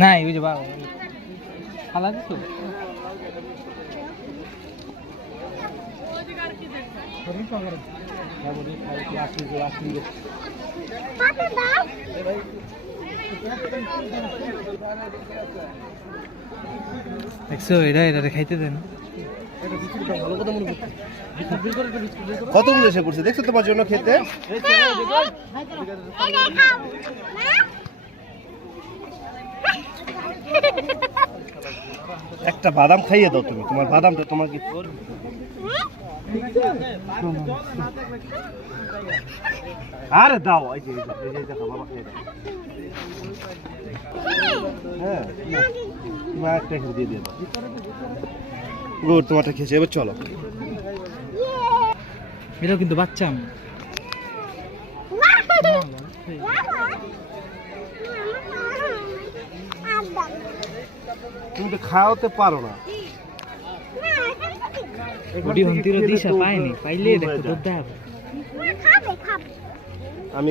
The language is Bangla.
নাই ওই যে বাবা খালা দিছো দেখছো এটা খাইতে দেন কতগুলো এসে পড়ছে দেখছো তোমার জন্য খেতে। একটা বাদাম খাইয়ে দাও তুমি, তোমার বাদামটা তোমার কি আরে দাও এই যে দেখো বাবা খেয়ে দাও। হ্যাঁ তোমার একটা দিয়ে দিয়ে দাও। গুড, তোমারটা খেয়েছে, এবার চলো। এটাও কিন্তু বাচ্চা তুমি তো খাওয়াতে পারো না। দিশা পাইনি, পাইলে দেখো দুধ দেখাবো। আমি